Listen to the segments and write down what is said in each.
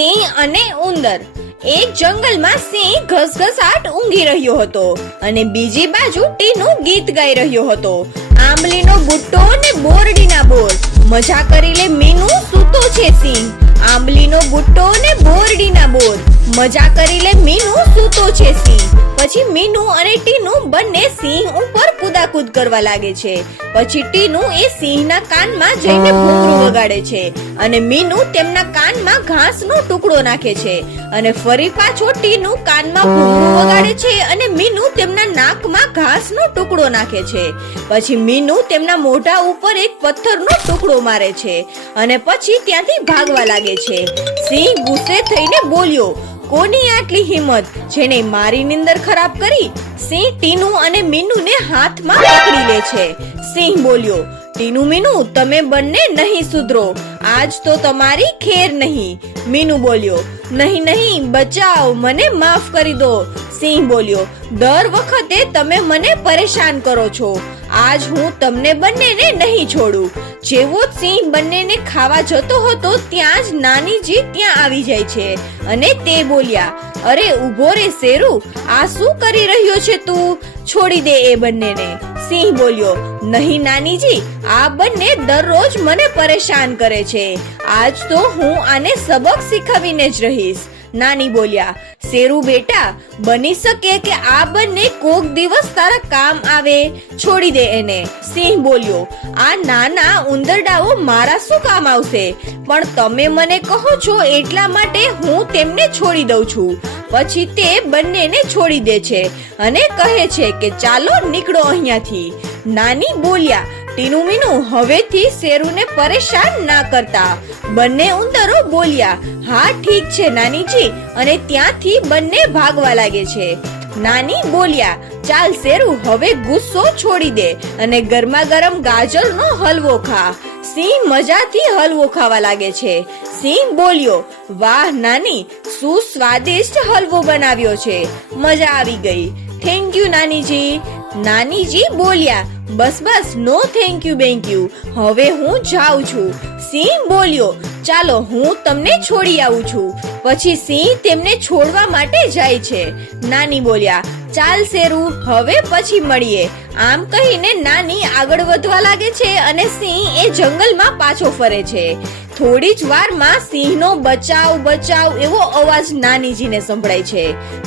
સિંહ અને ઉંદર. એક જંગલમાં સિંહ ઘસઘસાટ ઊંઘી રહ્યો હતો અને બીજી બાજુ ટીનું ગીત ગાઈ રહ્યો હતો. આંબલીનો બુટ્ટો ને બોરડીના બોર, મજા કરી લે મીનુ સૂતો છે સિંહ. આંબલીનો બુટ્ટો ને બોરડીના બોર, મજા કરી લે મીનુ સૂતો છે સિંહ. પછી મીનુ અને ટીનુ બંને સિંહ ઉપર કૂદાકૂદ કરવા લાગે છે. પછી ટીનુ એ સિંહના કાનમાં જઈને ભૂંગળું વગાડે છે અને મીનુ તેમના કાનમાં ઘાસનો ટુકડો નાખે છે અને ફરી પાછો ટીનુ કાનમાં ભૂંગળું વગાડે છે અને મીનુ તેમના નાકમાં ઘાસનો ટુકડો નાખે છે. પછી મીનુ તેમના મોઢા ઉપર એક પથ્થરનો ટુકડો મારે છે અને પછી ત્યાંથી ભાગવા લાગે છે. સિંહ ગુસ્સે થઈને બોલ્યો, કોની આટલી હિંમત જેને મારી નીંદર ખરાબ કરી? સિંહ ટીનુ અને મીનુને હાથમાં પકડી લે છે. સિંહ બોલ્યો, ટીનુ મીનુ તમે બંને નહીં સુધરો, આજ તો તમારી ખેર નહીં. મીનુ બોલ્યો, નહીં નહીં બચાવ, મને માફ કરી દો. સિંહ બોલ્યો, દર વખતે તમે મને પરેશાન કરો છો, આજ હું તમને બંનેને નહીં છોડું. જેવો સિંહ બંનેને ખાવા જતો હતો ત્યાં જ નાનીજી ત્યાં આવી જાય છે અને તે બોલ્યા, અરે ઉભો રે શેરુ, આ શું કરી રહ્યો છે તું? છોડી દે એ બંનેને. સિંહ બોલ્યો, નહીં નાનીજી, આ બંને દરરોજ મને પરેશાન કરે છે, આજ તો હું આને સબક શીખવીને જ રહીશ. નાની બોલ્યા, શેરુ બેટા, બની શકે કે આ બંને કોક દિવસ તારા કામ આવે, છોડી દે એને. સિંહ બોલ્યો, આ નાના ઉંદરડાઓ મારા શું કામ આવશે? પણ તમે મને કહો છો એટલા માટે હું તેમને છોડી દઉં છું. પછી તે બંનેને છોડી દે છે અને કહે છે કે ચાલો નીકળો અહીંયાથી. નાની બોલ્યા, ટીનુ મીનુ હવેથી શેરુને પરેશાન ના કરતા. બંને ઉંદરો બોલ્યા, હા ઠીક છે નાનીજી, અને ત્યાંથી બંને ભાગવા લાગે છે. નાની બોલ્યા, ચાલ શેરુ, હવે ગુસ્સો છોડી દે અને ગરમા ગરમ ગાજરનો હલવો ખા. સિંહ મજાથી હલવો ખાવા લાગે છે. સિંહ બોલ્યો, વાહ નાની, શું સ્વાદિષ્ટ હલવો બનાવ્યો છે, મજા આવી ગઈ. Thank you નાનીજી. નાનીજી બોલ્યા, બસ બસ, no thank you bank you, હવે હું જાઉં છું. સિંહ બોલ્યો, ચાલો હું તમને છોડી આવું છું. પછી સિંહ તેમને છોડવા માટે જાય છે. નાની બોલ્યા, ચાલ શેરુ, હવે પછી મળીએ. આમ કહીને નાની આગળ વધવા લાગે છે અને સિંહ એ જંગલમાં પાછો ફરે છે. થોડી જ વારમાં સિંહનો બચાવ બચાવ એવો અવાજ નાનીજીને સંભળાય છે.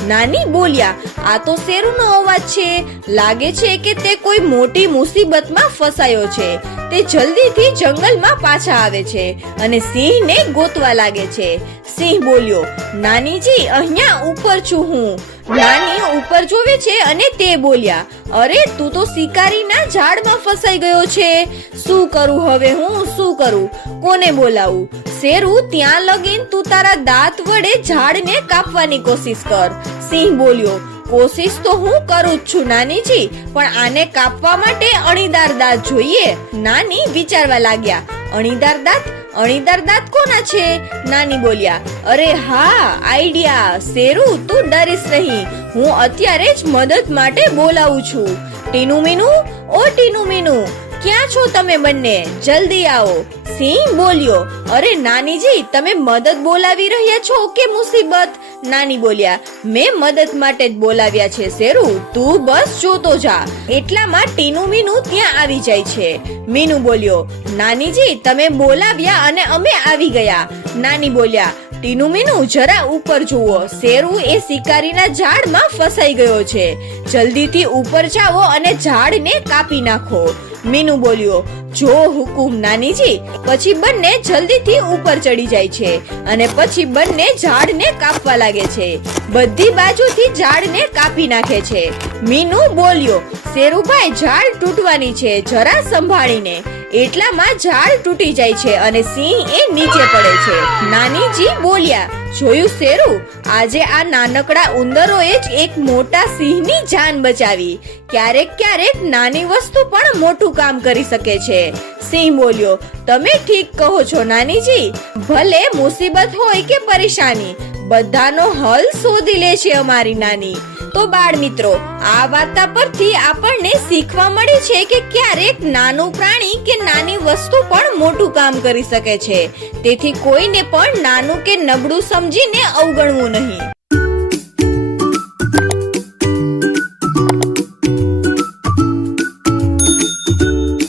નાની બોલ્યા, આ તો શેરુનો અવાજ છે, લાગે છે કે તે કોઈ મોટી મુસીબતમાં ફસાયો છે. તે જલ્દીથી જંગલમાં પાછા આવે છે અને સિંહને ગોતવા લાગે છે. સિંહ બોલ્યો, નાનીજી અહીંયા ઉપર છું હું. નાની ઉપર જોવે છે અને તે બોલ્યા, અરે તું તો શિકારીના ઝાડમાં ફસાઈ ગયો છે. શું કરું હવે હું, શું કરું, કોને બોલાવું? શેરુ, ત્યાં લગીન તું તારા દાંત વડે ઝાડને કાપવાની કોશિશ કર. સિંહ બોલ્યો, કોશિશ તો હું કરું જ છું નાનીજી, પણ આને કાપવા માટે અણીદાર દાંત જોઈએ. નાની વિચારવા લાગ્યા, અણીદાર દાંત, અણીદાર દાંત કોના છે? નાની બોલ્યા, અરે હા, આઈડિયા. શેરુ, તું ડરીશ નહીં, હું અત્યારે જ મદદ માટે બોલાવું છું. ટીનુ મીનુ, ઓ ટીનુ મીનુ, ક્યાં છો તમે બંને? જલ્દી આવો. સિંહ બોલ્યો, અરે નાનીજી, તમે મદદ બોલાવી રહ્યા છો કે મુસીબત? નાની બોલ્યા, મેં મદદ માટે જ બોલાવ્યા છે શેરુ, તું બસ જોતો જા. એટલામાં ટીનુ મીનુ ત્યાં આવી જાય છે. મીનુ બોલ્યો, નાનીજી તમે બોલાવ્યા અને અમે આવી ગયા. નાની બોલ્યા, ટીનુ મીનુ જરા ઉપર જુઓ, શેરુ એ શિકારીના ઝાડમાં ફસાઈ ગયો છે, જલ્દીથી ઉપર જાઓ અને ઝાડને કાપી નાખો. મીનુ બોલ્યો, જો હુકુમ નાનીજી. પછી બંને જલ્દીથી ઉપર ચડી જાય છે અને પછી બંને ઝાડને કાપવા લાગે છે. બધી બાજુથી ઝાડને કાપી નાખે છે. મીનુ બોલ્યો, શેરુભાઈ ઝાડ તૂટવાની છે, જરા સંભાળીને. એટલામાં ઝાડ તૂટી જાય છે અને સિંહ એ નીચે પડે છે. નાનીજી બોલ્યા, જોયું શેરુ, આજે આ નાનકડા ઉંદરોએ જ એક મોટા સિંહની જાન બચાવી. ક્યારેક ક્યારેક નાની વસ્તુ પણ મોટું કામ કરી શકે છે. સિંહ બોલ્યો, તમે ઠીક કહો છો નાનીજી, ભલે મુસીબત હોય કે પરેશાની, બધાનો હલ શોધી લે છે અમારી નાની. તો બાળ મિત્રો, આ વાર્તા પરથી આપણને શીખવા મળે છે કે ક્યારેક નાનું પ્રાણી કે નાની વસ્તુ પણ મોટું કામ કરી શકે છે. તેથી કોઈને પણ નાનું કે નબળું સમજીને અવગણવું નહીં.